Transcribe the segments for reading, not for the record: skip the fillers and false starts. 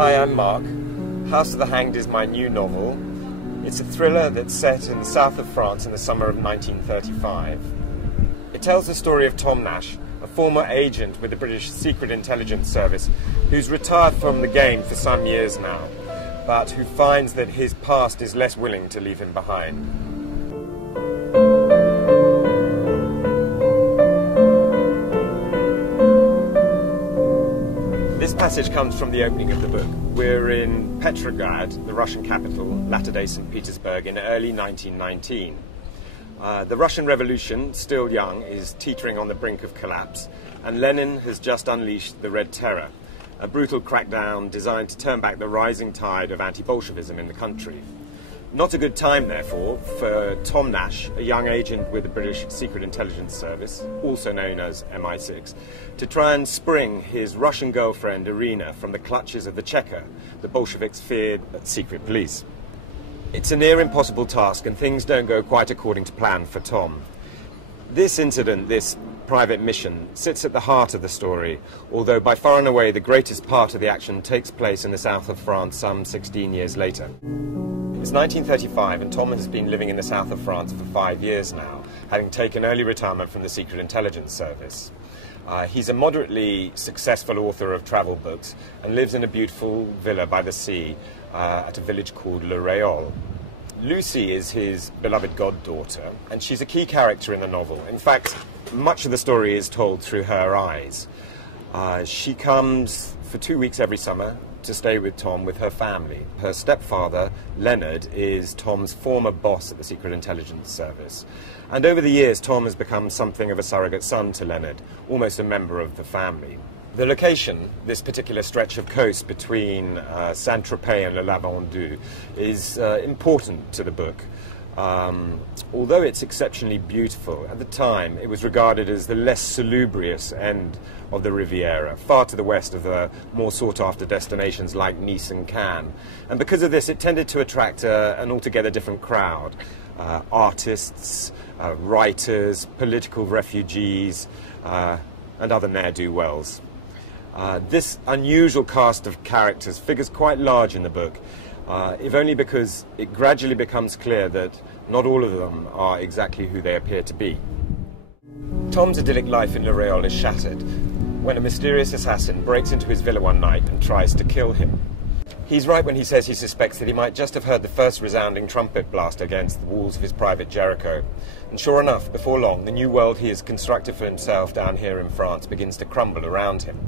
Hi, I'm Mark. House of the Hanged is my new novel. It's a thriller that's set in the south of France in the summer of 1935. It tells the story of Tom Nash, a former agent with the British Secret Intelligence Service who's retired from the game for some years now, but who finds that his past is less willing to leave him behind. This passage comes from the opening of the book. We're in Petrograd, the Russian capital, latter-day St. Petersburg, in early 1919. The Russian Revolution, still young, is teetering on the brink of collapse, and Lenin has just unleashed the Red Terror, a brutal crackdown designed to turn back the rising tide of anti-Bolshevism in the country. Not a good time, therefore, for Tom Nash, a young agent with the British Secret Intelligence Service, also known as MI6, to try and spring his Russian girlfriend Irina from the clutches of the Cheka, the Bolsheviks' feared secret police. It's a near impossible task, and things don't go quite according to plan for Tom. This incident, this private mission, sits at the heart of the story, although by far and away the greatest part of the action takes place in the south of France some 16 years later. It's 1935, and Tom has been living in the south of France for 5 years now, having taken early retirement from the Secret Intelligence Service. He's a moderately successful author of travel books and lives in a beautiful villa by the sea at a village called Rayol. Lucy is his beloved goddaughter, and she's a key character in the novel. In fact, much of the story is told through her eyes. She comes for 2 weeks every summer to stay with Tom with her family. Her stepfather, Leonard, is Tom's former boss at the Secret Intelligence Service. And over the years, Tom has become something of a surrogate son to Leonard, almost a member of the family. The location, this particular stretch of coast between Saint-Tropez and Le Lavandou, is important to the book. Although it's exceptionally beautiful, at the time it was regarded as the less salubrious end of the Riviera, far to the west of the more sought-after destinations like Nice and Cannes. And because of this, it tended to attract an altogether different crowd. Artists, writers, political refugees, and other ne'er-do-wells. This unusual cast of characters figures quite large in the book, if only because it gradually becomes clear that not all of them are exactly who they appear to be. Tom's idyllic life in Le Rayol is shattered when a mysterious assassin breaks into his villa one night and tries to kill him. He's right when he says he suspects that he might just have heard the first resounding trumpet blast against the walls of his private Jericho. And sure enough, before long, the new world he has constructed for himself down here in France begins to crumble around him.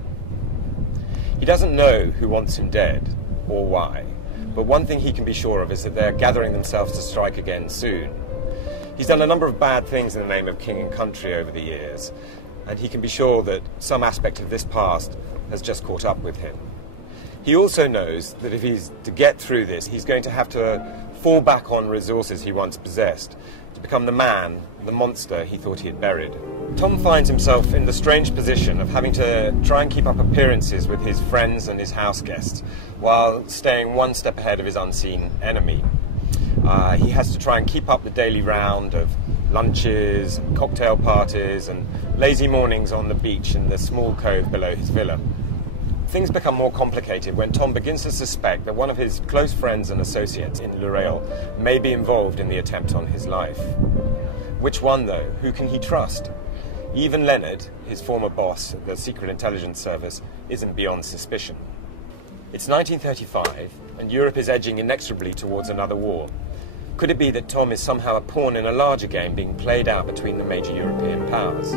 He doesn't know who wants him dead, or why, but one thing he can be sure of is that they're gathering themselves to strike again soon. He's done a number of bad things in the name of king and country over the years, and he can be sure that some aspect of this past has just caught up with him. He also knows that if he's to get through this, he's going to have to fall back on resources he once possessed to become the man, the monster he thought he had buried. Tom finds himself in the strange position of having to try and keep up appearances with his friends and his house guests while staying one step ahead of his unseen enemy. He has to try and keep up the daily round of lunches, cocktail parties and lazy mornings on the beach in the small cove below his villa. Things become more complicated when Tom begins to suspect that one of his close friends and associates in Le Rayol may be involved in the attempt on his life. Which one, though? Who can he trust? Even Leonard, his former boss at the Secret Intelligence Service, isn't beyond suspicion. It's 1935, and Europe is edging inexorably towards another war. Could it be that Tom is somehow a pawn in a larger game being played out between the major European powers?